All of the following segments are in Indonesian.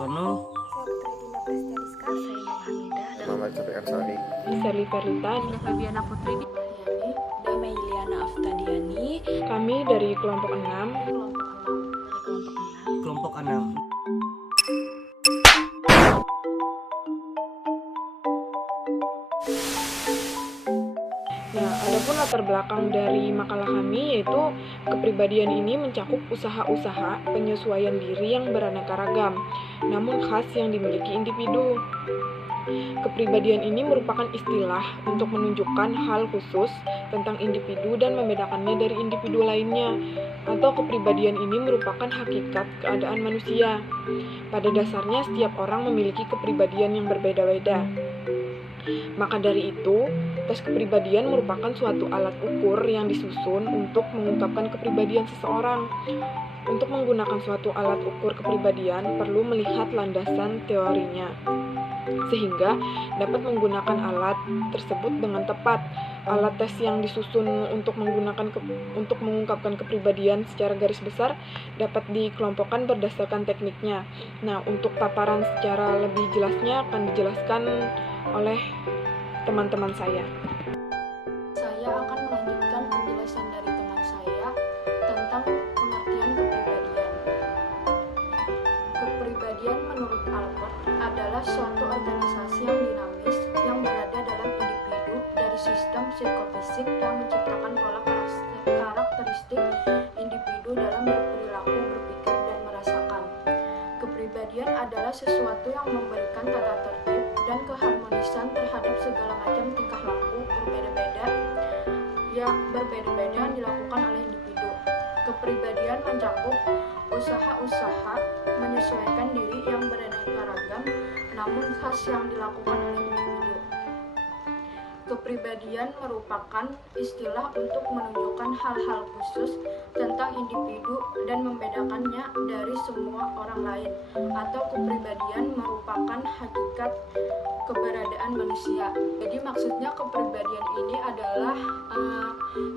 Hartono. Saya Putri Dinda Prestiadiska, saya Nur Hamidah, dan Muhammad Syafiq Arsari, Sally Ferlita. Dinda Fabiana Putri, Mahyani, Damai Iliana Aftadiani. Kami dari kelompok 6. Kelompok 6. Nah, adapun latar belakang dari makalah kami yaitu kepribadian ini mencakup usaha-usaha penyesuaian diri yang beraneka ragam, namun khas yang dimiliki individu. Kepribadian ini merupakan istilah untuk menunjukkan hal khusus tentang individu dan membedakannya dari individu lainnya, atau kepribadian ini merupakan hakikat keadaan manusia. Pada dasarnya setiap orang memiliki kepribadian yang berbeda-beda. Maka dari itu, tes kepribadian merupakan suatu alat ukur yang disusun untuk mengungkapkan kepribadian seseorang. Untuk menggunakan suatu alat ukur kepribadian perlu melihat landasan teorinya, sehingga dapat menggunakan alat tersebut dengan tepat. Alat tes yang disusun untuk mengungkapkan kepribadian secara garis besar dapat dikelompokkan berdasarkan tekniknya. Nah, untuk paparan secara lebih jelasnya akan dijelaskan oleh teman-teman saya. Saya akan melanjutkan penjelasan dari teman saya tentang pengertian kepribadian. Kepribadian menurut Albert adalah suatu organisasi yang dinamis yang berada dalam individu dari sistem psikofisik yang menciptakan pola karakteristik individu dalam berperilaku, berpikir, dan merasakan. Kepribadian adalah sesuatu yang memberikan tata tertib dan keharmonisan terhadap segala macam tingkah laku berbeda-beda yang dilakukan oleh individu. Kepribadian mencakup usaha-usaha menyesuaikan diri yang beraneka ragam namun khas yang dilakukan oleh individu. Kepribadian merupakan istilah untuk menunjukkan hal-hal khusus tentang individu dan membedakannya dari semua orang lain, atau kepribadian merupakan hakikat keberadaan manusia. Jadi maksudnya kepribadian ini adalah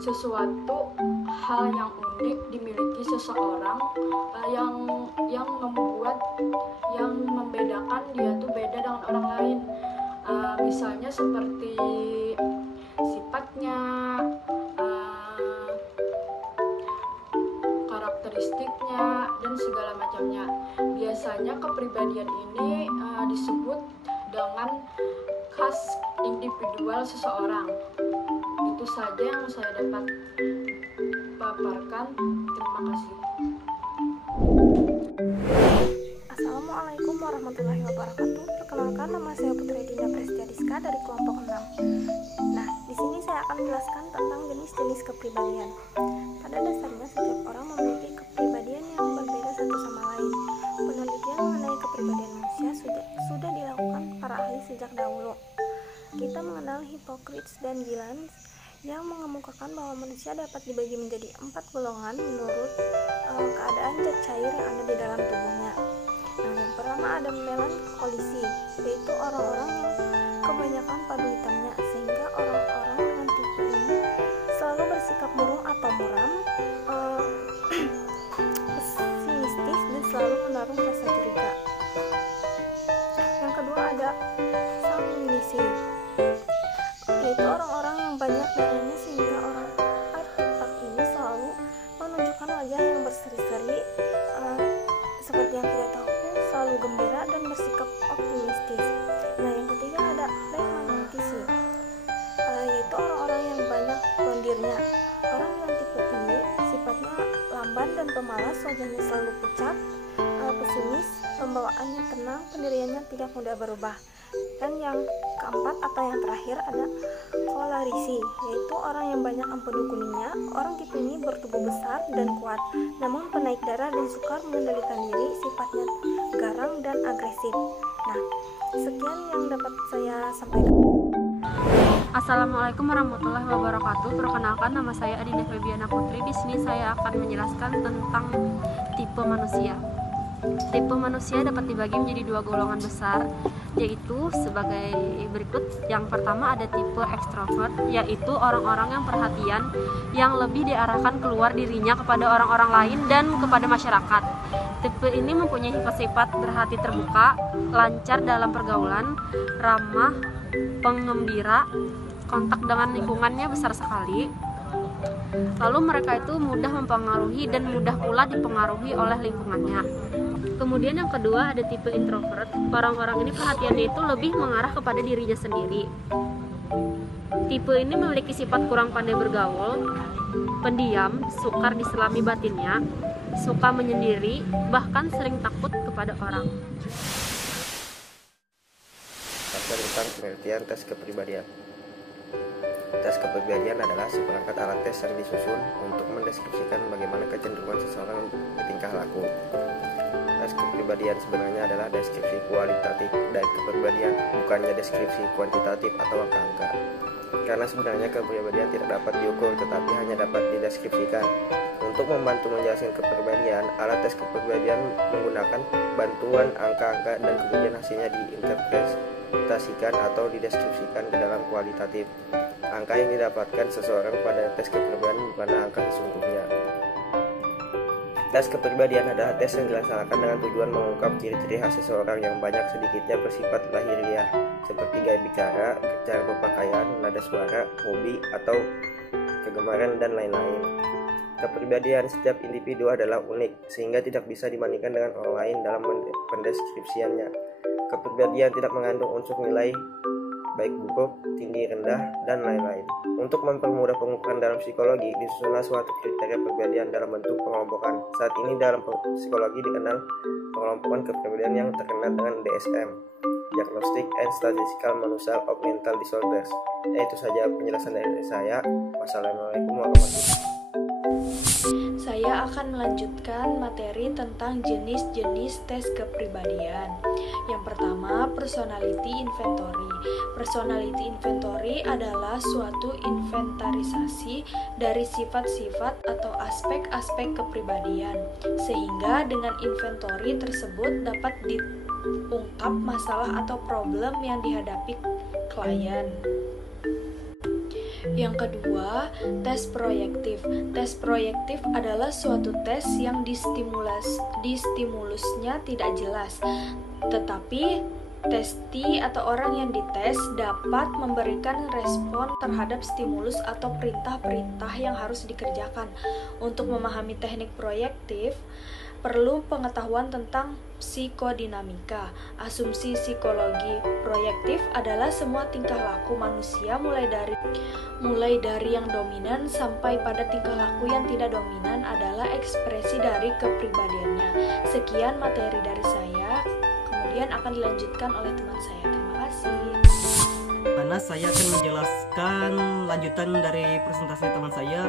sesuatu hal yang unik dimiliki seseorang, yang membedakan dia tuh beda dengan orang lain. Misalnya seperti sifatnya, karakteristiknya, dan segala macamnya. Biasanya kepribadian ini disebut dengan khas individual seseorang. Itu saja yang saya dapat paparkan. Terima kasih. Assalamualaikum warahmatullahi wabarakatuh. Perkenalkan, nama saya Putri Dinda Prestiadiska dari kelompok 6. Nah, di sini saya akan menjelaskan tentang jenis-jenis kepribadian. Pada dasarnya setiap orang memiliki kepribadian yang berbeda satu sama lain. Penelitian mengenai kepribadian manusia sudah dilakukan para ahli sejak dahulu. Kita mengenal Hippocrates dan Gilens yang mengemukakan bahwa manusia dapat dibagi menjadi 4 golongan menurut keadaan zat cair yang ada di dalam tubuhnya. Nah, yang pertama ada melankolisi, yaitu orang-orang yang kebanyakan padu hitamnya, sehingga orang-orang dengan tipe ini selalu bersikap murung atau muram, pesimistis, dan selalu menaruh rasa curiga. Yang kedua ada sanguinisi, yaitu orang-orang yang banyak darahnya, sehingga orang tipe ini selalu menunjukkan wajah yang berseri-seri, seperti yang kita tahu, selalu gembira dan bersikap optimistis. Nah, yang ketiga ada phlegmatisme, yaitu orang-orang yang banyak lendirnya. Orang dengan tipe ini sifatnya lamban dan pemalas, wajahnya selalu pucat, pesimis, pembawaannya tenang, pendiriannya tidak mudah berubah. Dan yang keempat atau yang terakhir ada kolarisi, yaitu orang yang banyak empedu kuningnya. Orang tipe ini bertubuh besar dan kuat, namun penaik darah dan sukar mengendalikan diri, sifatnya garang dan agresif. Nah, sekian yang dapat saya sampaikan. Assalamualaikum warahmatullahi wabarakatuh. Perkenalkan, nama saya Dinda Fabiana Putri. Di sini saya akan menjelaskan tentang tipe manusia. Tipe manusia dapat dibagi menjadi dua golongan besar, yaitu sebagai berikut. Yang pertama ada tipe ekstrovert, yaitu orang-orang yang perhatian yang lebih diarahkan keluar dirinya kepada orang-orang lain dan kepada masyarakat. Tipe ini mempunyai sifat-sifat berhati terbuka, lancar dalam pergaulan, ramah, pengembira, kontak dengan lingkungannya besar sekali. Lalu mereka itu mudah mempengaruhi dan mudah pula dipengaruhi oleh lingkungannya. Kemudian yang kedua ada tipe introvert. Orang-orang ini perhatiannya itu lebih mengarah kepada dirinya sendiri. Tipe ini memiliki sifat kurang pandai bergaul, pendiam, sukar diselami batinnya, suka menyendiri, bahkan sering takut kepada orang. Tentang pengertian tes kepribadian. Tes kepribadian adalah seperangkat alat tes yang disusun untuk mendeskripsikan bagaimana kecenderungan seseorang bertingkah laku. Tes kepribadian sebenarnya adalah deskripsi kualitatif dari kepribadian, bukannya deskripsi kuantitatif atau angka-angka. Karena sebenarnya kepribadian tidak dapat diukur, tetapi hanya dapat dideskripsikan. Untuk membantu menjelaskan kepribadian, alat tes kepribadian menggunakan bantuan angka-angka dan kemudian hasilnya diinterpretasikan atau dideskripsikan ke dalam kualitatif. Angka yang didapatkan seseorang pada tes kepribadian bukanlah angka sesungguhnya. Tes kepribadian adalah tes yang dilaksanakan dengan tujuan mengungkap ciri-ciri khas seseorang yang banyak sedikitnya bersifat lahiriah, seperti gaya bicara, cara berpakaian, nada suara, hobi, atau kegemaran, dan lain-lain. Kepribadian setiap individu adalah unik, sehingga tidak bisa dibandingkan dengan orang lain dalam pendeskripsiannya. Kepribadian tidak mengandung unsur nilai baik buruk, tinggi, rendah, dan lain-lain. Untuk mempermudah pengukuran dalam psikologi, disusunlah suatu kriteria kepribadian dalam bentuk pengelompokan. Saat ini dalam psikologi dikenal pengelompokan kepribadian yang terkenal dengan DSM, Diagnostic and Statistical Manual of Mental Disorders. Itu saja penjelasan dari saya. Wassalamualaikum warahmatullahi wabarakatuh. Saya akan melanjutkan materi tentang jenis-jenis tes kepribadian. Yang pertama, personality inventory. Personality inventory adalah suatu inventarisasi dari sifat-sifat atau aspek-aspek kepribadian, sehingga dengan inventory tersebut dapat diungkap masalah atau problem yang dihadapi klien. Yang kedua, tes proyektif. Tes proyektif adalah suatu tes yang stimulusnya tidak jelas, tetapi testi atau orang yang dites dapat memberikan respon terhadap stimulus atau perintah-perintah yang harus dikerjakan. Untuk memahami teknik proyektif, perlu pengetahuan tentang psikodinamika. Asumsi psikologi proyektif adalah semua tingkah laku manusia mulai dari yang dominan sampai pada tingkah laku yang tidak dominan adalah ekspresi dari kepribadiannya. Sekian materi dari saya, kemudian akan dilanjutkan oleh teman saya. Terima kasih. Mana saya akan menjelaskan lanjutan dari presentasi teman saya,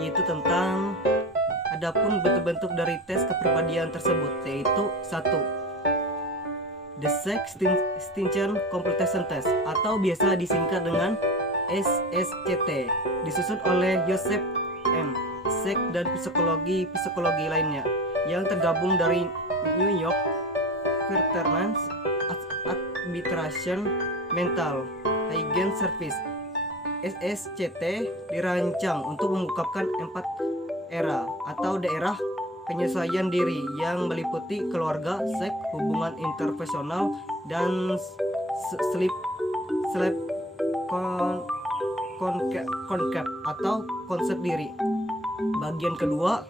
yaitu tentang adapun bentuk-bentuk dari tes kepribadian tersebut, yaitu 1. The Sex Extinction Completion Test atau biasa disingkat dengan SSCT, disusun oleh Joseph M. Sex dan psikologi lainnya yang tergabung dari New York Veterans Arbitration Mental Hygiene Service. SSCT dirancang untuk mengungkapkan 4 era atau daerah penyesuaian diri yang meliputi keluarga, seks, hubungan interpersonal, dan sleep concept atau konsep diri. Bagian kedua,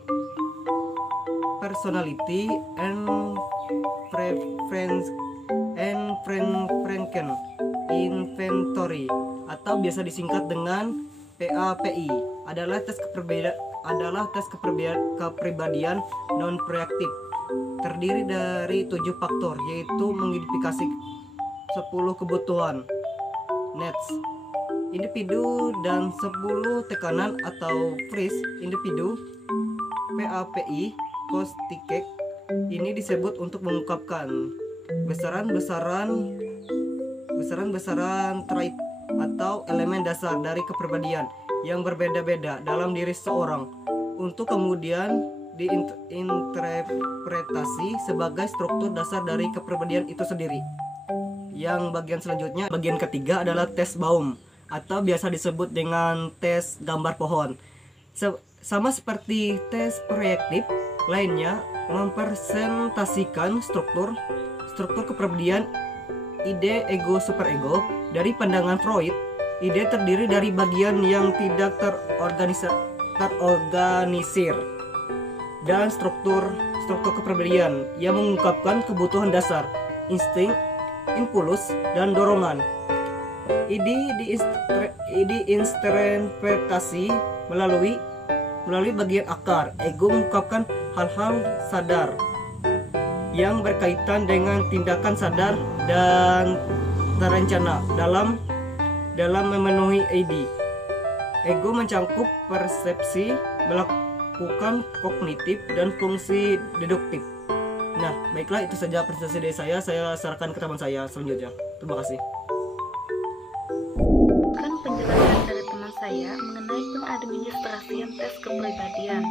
personality and preference and Franken inventory atau biasa disingkat dengan PAPI adalah tes kepribadian non proaktif. Terdiri dari 7 faktor, yaitu mengidentifikasi 10 kebutuhan needs individu dan 10 tekanan atau freeze individu. PAPI Kostikek ini disebut untuk mengungkapkan besaran-besaran trait atau elemen dasar dari kepribadian yang berbeda-beda dalam diri seseorang untuk kemudian diinterpretasi sebagai struktur dasar dari kepribadian itu sendiri. Yang bagian selanjutnya, bagian ketiga adalah tes Baum atau biasa disebut dengan tes gambar pohon. Sama seperti tes proyektif lainnya, mempresentasikan struktur kepribadian ide ego superego. Dari pandangan Freud, ide terdiri dari bagian yang tidak terorganisir dan struktur kepribadian yang mengungkapkan kebutuhan dasar, insting, impulus, dan dorongan. Ide diinterpretasi melalui bagian akar. Ego mengungkapkan hal-hal sadar yang berkaitan dengan tindakan sadar dan terencana dalam memenuhi ide. Ego mencangkup persepsi, melakukan kognitif, dan fungsi deduktif. Nah, baiklah, itu saja presentasi dari saya. Saya serahkan ke teman saya selanjutnya. Terima kasih. Penjelasan dari teman saya mengenai pengadministrasian tes kepribadian.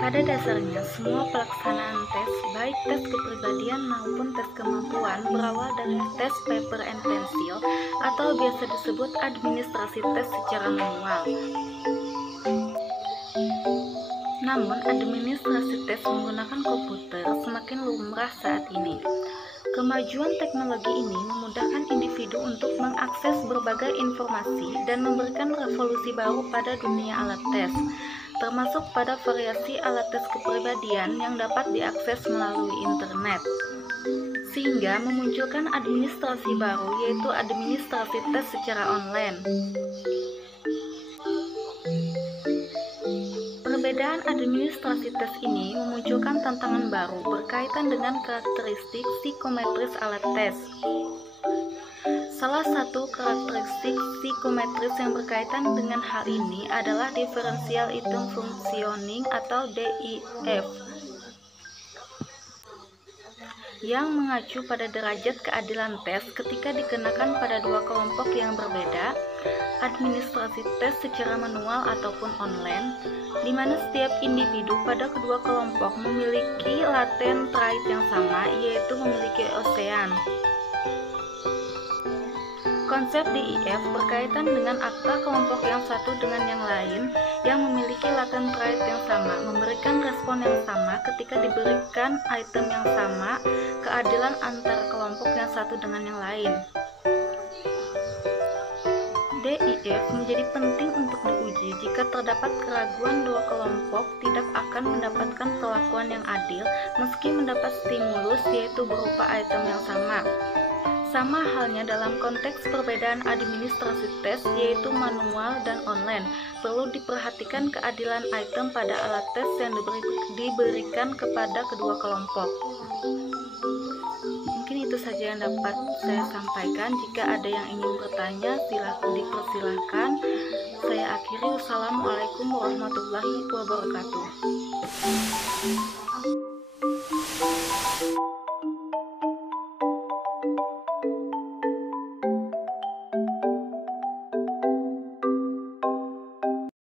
Pada dasarnya, semua pelaksanaan tes, baik tes kepribadian maupun tes kemampuan, berawal dari tes paper and pencil atau biasa disebut administrasi tes secara manual. Namun, administrasi tes menggunakan komputer semakin lumrah saat ini. Kemajuan teknologi ini memudahkan individu untuk mengakses berbagai informasi dan memberikan revolusi baru pada dunia alat tes, termasuk pada variasi alat tes kepribadian yang dapat diakses melalui internet, sehingga memunculkan administrasi baru, yaitu administrasi tes secara online. Perbedaan administrasi tes ini memunculkan tantangan baru berkaitan dengan karakteristik psikometris alat tes. Salah satu karakteristik psikometris yang berkaitan dengan hal ini adalah Differential Item Functioning atau DIF, yang mengacu pada derajat keadilan tes ketika dikenakan pada dua kelompok yang berbeda, administrasi tes secara manual ataupun online, di mana setiap individu pada kedua kelompok memiliki latent trait yang sama, yaitu memiliki osean. Konsep DIF berkaitan dengan akta kelompok yang satu dengan yang lain yang memiliki latent trait yang sama, memberikan respon yang sama ketika diberikan item yang sama, keadilan antara kelompok yang satu dengan yang lain. DIF menjadi penting untuk diuji jika terdapat keraguan dua kelompok tidak akan mendapatkan perlakuan yang adil meski mendapat stimulus, yaitu berupa item yang sama. Sama halnya dalam konteks perbedaan administrasi tes, yaitu manual dan online, perlu diperhatikan keadilan item pada alat tes yang diberikan kepada kedua kelompok. Mungkin itu saja yang dapat saya sampaikan. Jika ada yang ingin bertanya, dipersilahkan. Saya akhiri. Wassalamualaikum warahmatullahi wabarakatuh.